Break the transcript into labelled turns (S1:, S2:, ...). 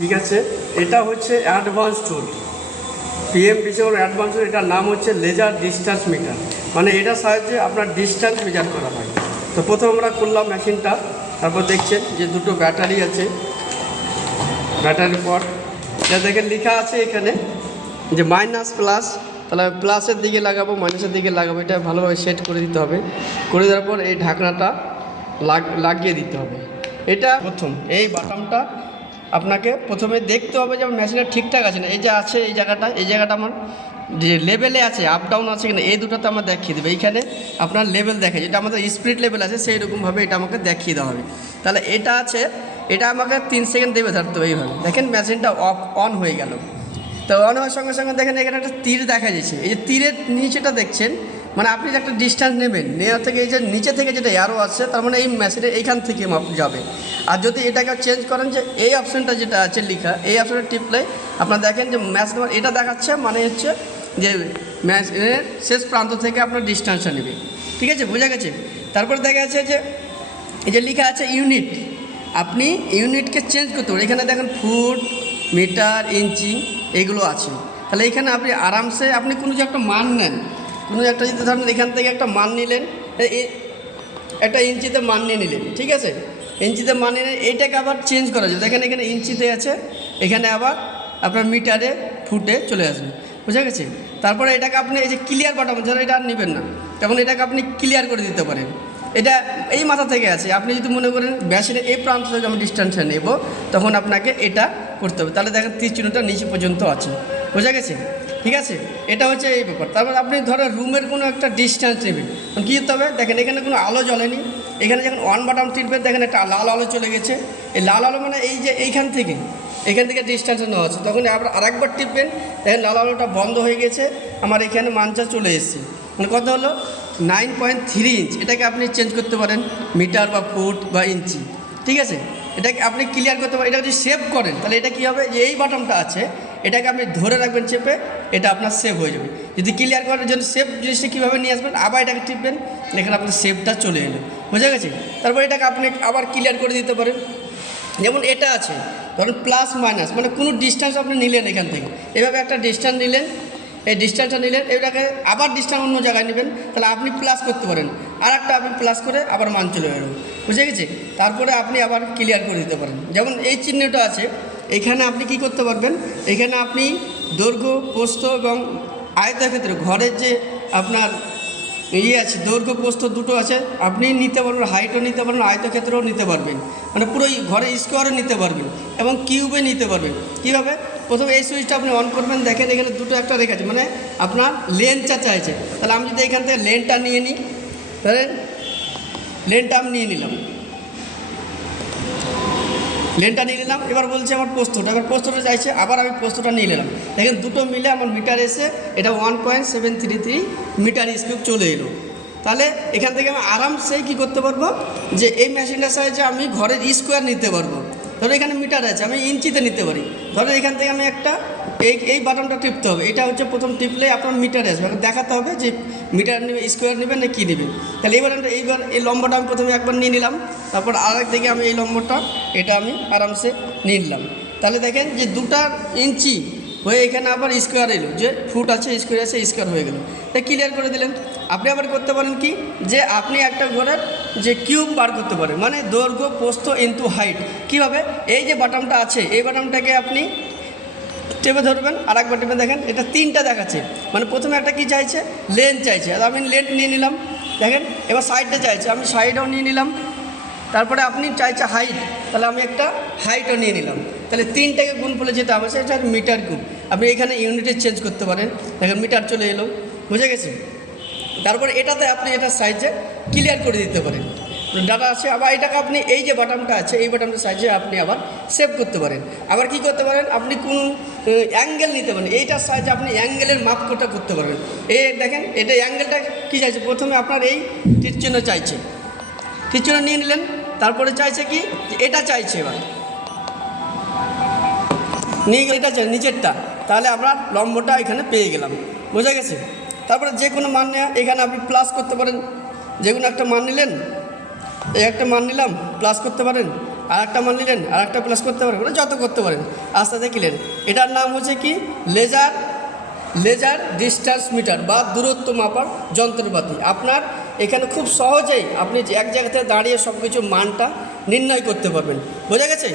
S1: ঠিক আছে? এটা হচ্ছে অ্যাডভান্স টুল পিএম বিশাল অ্যাডভান্স টুল এটার নাম হচ্ছে লেজার ডিস্ট্যান্স মিটার মানে এটার সাহায্যে আপনার ডিস্ট্যান্স মেজার করা হয়। তো প্রথম আমরা খুললাম মেশিনটা, তারপর দেখছেন যে দুটো ব্যাটারি আছে। ব্যাটারি পর, এটা দেখেন লেখা আছে এখানে যে মাইনাস প্লাস তাহলে প্লাসের দিকে লাগাবো মাইনাসের দিকে লাগাবো, এটা ভালোভাবে সেট করে দিতে হবে। করে দেওয়ার পর এই ঢাকনাটা লাগ- লাগিয়ে দিতে হবে। এটা প্রথম, এই বাটামটা আপনাকে প্রথমে দেখতে হবে যে আমার মেশিনটা ঠিকঠাক আছে না। এই যে আছে, এই জায়গাটা এই জায়গাটা আমার যে লেভেলে আছে আপ ডাউন আছে কিনা, এই দুটোতে আমার দেখিয়ে দেবে। এইখানে আপনার লেভেল দেখে যেটা আমাদের স্পিড লেভেল আছে সেই রকমভাবে এটা আমাকে দেখিয়ে দেওয়া হবে। তাহলে এটা আছে, এটা আমাকে তিন সেকেন্ড দেবে ধরতে হবে এইভাবে। দেখেন মেশিনটা অফ অন হয়ে গেল। তো অন হওয়ার সঙ্গে সঙ্গে দেখেন এখানে একটা তীর দেখা যাচ্ছে। এই যে তীরের নিচেটা দেখছেন মানে আপনি যে একটা ডিস্ট্যান্স নেবেন, নেওয়ার থেকে এই যে নিচে থেকে যেটা অ্যারো আছে তার মানে এই মেশিনের এইখান থেকে মাপ যাবে। আর যদি এটাকে চেঞ্জ করেন যে এই অপশনটা যেটা আছে লেখা, এই অপশনে টিপলে আপনার দেখেন যে ম্যাচ নাম্বার এটা দেখাচ্ছে মানে হচ্ছে যে ম্যাচের শেষ প্রান্ত থেকে আপনার ডিস্ট্যান্সটা নেবে। ঠিক আছে? বোঝা গেছে? তারপরে দেখা যাচ্ছে যে এই যে লেখা আছে ইউনিট আপনি ইউনিটকে চেঞ্জ করতে পারেন। এখানে দেখেন ফুট মিটার ইঞ্চি, এগুলো আছে। তাহলে এখানে আপনি আরামসে আপনি কোনো যে একটা মান নেন কোনো একটা যদি ধরেন এখান থেকে একটা মান নিলেন একটা ইঞ্চিতে মান নিয়ে নিলেন, ঠিক আছে? ইঞ্চিতে মান নিয়ে এইটাকে আবার চেঞ্জ করা যায় দেখেন এখানে ইঞ্চিতে আছে, এখানে আবার আপনার মিটারে, ফুটে চলে আসবে, বুঝা গেছে? তারপরে এটাকে আপনি এই যে ক্লিয়ার বাটন ধরো এটা আর নেবেন না, তখন এটাকে আপনি ক্লিয়ার করে দিতে পারেন। এটা এই মাথা থেকে আছে। আপনি যদি মনে করেন ব্যাসের এই প্রান্ত থেকে আমি ডিস্টেন্সে নেব, তখন আপনাকে এটা করতে হবে। তাহলে দেখেন তীর চিহ্নটা নিচে পর্যন্ত আছে, বোঝা গেছে? ঠিক আছে? এটা হচ্ছে এই ব্যাপার। তারপর আপনি ধরেন রুমের কোনো একটা ডিস্টেন্স নেবেন। কী হবে? দেখেন এখানে কোনো আলো জ্বলেনি। এখানে যখন ওয়ান বাটাম টিপবেন, দেখেন একটা লাল আলো চলে গেছে। এই লাল আলো মানে এই যে এইখান থেকে, এখান থেকে ডিস্টেন্স নেওয়া আছে তখন আবার আরেকবার টিপবেন, দেখেন লাল আলোটা বন্ধ হয়ে গেছে। আমার এখানে মানটা চলে এসেছে। মানে কত হলো? নাইন পয়েন্ট থ্রি ইঞ্চ এটাকে আপনি চেঞ্জ করতে পারেন মিটার বা ফুট বা ইঞ্চি ঠিক আছে? এটাকে আপনি ক্লিয়ার করতে পারেন। এটা যদি সেভ করেন, তাহলে এটা কী হবে? যে এই বাটনটা আছে। এটাকে আপনি ধরে রাখবেন চেপে, এটা আপনার সেভ হয়ে যাবে। যদি ক্লিয়ার করার জন্য সেভ জিনিসটা কীভাবে নিয়ে আসবেন, আবার এটাকে টিপবেন এখানে আপনার সেভটা চলে এলো। বোঝা গেছে? তারপর এটাকে আপনি আবার ক্লিয়ার করে দিতে পারেন। যেমন এটা আছে, ধরুন প্লাস মাইনাস মানে কোনো ডিস্টেন্স আপনি নিলেন এখান থেকে। এভাবে একটা ডিস্টেন্স নিলেন, এই ডিস্টেন্সটা নিলেন, এটাকে আবার ডিস্টেন্স অন্য জায়গায় নেবেন, তাহলে আপনি প্লাস করতে পারেন। আর একটা আপনি প্লাস করে আবার মান চলে বেরোবে বুঝে গেছে? তারপরে আপনি আবার ক্লিয়ার করে দিতে পারেন। যেমন এই চিহ্নটা আছে এখানে আপনি কি করতে পারবেন? এখানে আপনি দৈর্ঘ্য, প্রস্থ এবং আয়তক্ষেত্রে, ঘরের যে আপনার ইয়ে আছে, দৈর্ঘ্য, প্রস্থ দুটো আছে, আপনি নিতে পারবেন, হাইটও নিতে পারবেন, আয়তক্ষেত্রেও নিতে পারবেন। মানে পুরো ঘরে স্কোয়ারও নিতে পারবেন এবং কিউবে নিতে পারবেন। কীভাবে? প্রথমে এই সুইচটা আপনি অন করবেন, দেখেন এখানে দুটো একটা রেখা আছে মানে আপনার লেনটা চাইছে। তাহলে আমি যদি এখান থেকে লেনটা নিয়ে নিই ধরেন লেনটা আমি নিয়ে নিলাম। লেনটা নিয়ে নিলাম, এবার বলছে আমার পোস্তটা এবার পোস্তটা চাইছে, আবার আমি পোস্তটা নিয়ে নিলাম। দেখেন, দুটো মিলে আমার মিটার এসে এটা one point seven three three metre cube চলে এলো। তাহলে এখান থেকে আমি আরামসেই কী করতে পারব? যে এই মেশিনটার সাহায্যে আমি ঘরের স্কোয়ার নিতে পারব। ধরো এখানে মিটার আছে, আমি ইঞ্চিতে নিতে পারি। ধরো এখান থেকে আমি একটা, এই এই বাটনটা টিপতে হবে। এটা হচ্ছে প্রথম টিপলে আপনার মিটার আসবে। দেখাতে হবে যে মিটার নেবে, স্কোয়ার নেবে না কী নেবে। তাহলে এই বাটনটা এইবার এই লম্বাটা আমি প্রথমে একবার নিয়ে নিলাম। তারপর আরেক দিকে আমি এই লম্বটা, এটা আমি আরামসে নিয়ে নিলাম। তাহলে দেখেন যে দুটা ইঞ্চি হয়ে এখানে আবার স্কোয়ার এলো, যে ফুট আছে স্কোয়ার আছে স্কোয়ার হয়ে গেল। তাই ক্লিয়ার করে দিলেন। আপনি আবার করতে পারেন কি? যে আপনি একটা ঘরের যে কিউব বার করতে পারেন মানে দৈর্ঘ্য পোস্ত ইন্টু হাইট কীভাবে? এই যে বাটামটা আছে, এই বাটামটাকে আপনি টেপে ধরবেন আর একবার টেপে দেখেন, এটা তিনটা দেখাচ্ছে। মানে প্রথমে একটা কি চাইছে? লেন চাইছে। আর আমি লেন নিয়ে নিলাম। দেখেন, এবার সাইডটা চাইছে। আমি সাইডও নিয়ে নিলাম। তারপরে আপনি চাইছে হাইট তাহলে আমি একটা হাইটও নিয়ে নিলাম। তাহলে তিনটাকে গুণ ফলে যেটা আমার সেটা মিটার কিউব আপনি এখানে ইউনিটে চেঞ্জ করতে পারেন। দেখেন মিটার চলে এলো। বুঝে গেছে তারপরে এটাতে আপনি এটা সাইজে ক্লিয়ার করে দিতে পারেন। ডাটা আছে, আবার এটাকে আপনি এই যে বাটনটা আছে, এই বাটনটা সাইজে আপনি আবার সেভ করতে পারেন। আবার কি করতে পারেন? আপনি কোন অ্যাঙ্গেল নিতে পারেন। এইটার সাহায্যে আপনি অ্যাঙ্গেলের মাপটা করতে পারবেন এই দেখেন, এটা অ্যাঙ্গেলটা কী চাইছে? প্রথমে আপনার এই তীরচিহ্ন চাইছে। তীরচিহ্ন নিয়ে নিলেন। তারপরে চাইছে কি? এটা চাইছে এবার। নিয়ে গেলে এটা নিচেরটা তাহলে আমরা লম্বটা এখানে পেয়ে গেলাম। বোঝা গেছে? তারপরে যে কোনো মান নেওয়া এখানে আপনি প্লাস করতে পারেন। যে কোনো একটা মান নিলেন, এই একটা মান নিলাম প্লাস করতে পারেন। আর একটা মান নিলেন, আর একটা প্লাস করতে পারেন। মানে যত করতে পারেন। আস্তে আস্তে কিলেন। এটার নাম হচ্ছে কি? লেজার লেজার ডিস্টেন্স মিটার বা দূরত্ব মাপার যন্ত্রপাতি। আপনার এখানে খুব সহজেই আপনি এক জায়গা থেকে দাঁড়িয়ে সব কিছু মানটা নির্ণয় করতে পারবেন। বোঝা গেছে?